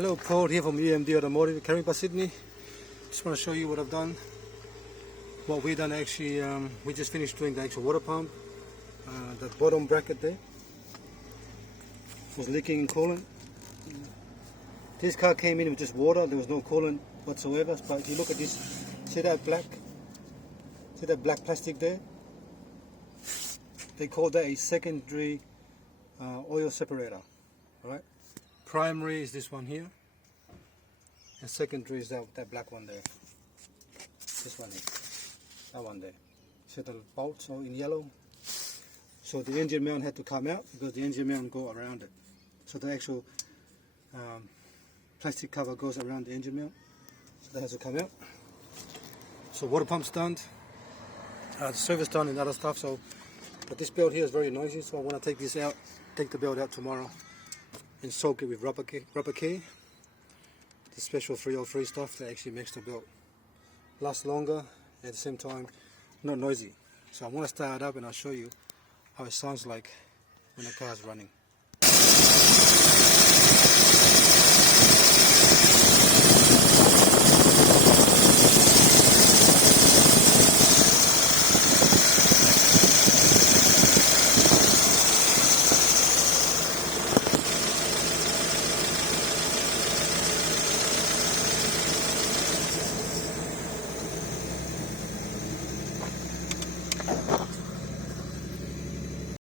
Hello, Paul here from EMD Automotive, carrying by Sydney. Just want to show you what I've done. What we've done actually, we just finished doing the actual water pump. The bottom bracket there was leaking in coolant. This car came in with just water, there was no coolant whatsoever. But if you look at this, see that black plastic there? They call that a secondary oil separator. Alright? Primary is this one here, and secondary is that black one there. This one here, that one there. See the bolts all in yellow? So the engine mount had to come out because the engine mount go around it. So the actual plastic cover goes around the engine mount. So that has to come out. So water pump's done, the service done and other stuff. So, but this belt here is very noisy, so I want to take this out, take the belt out tomorrow, and soak it with rubber key. The special 303 stuff that actually makes the belt last longer, at the same time not noisy. So I want to start it up and I'll show you how it sounds like when the car is running.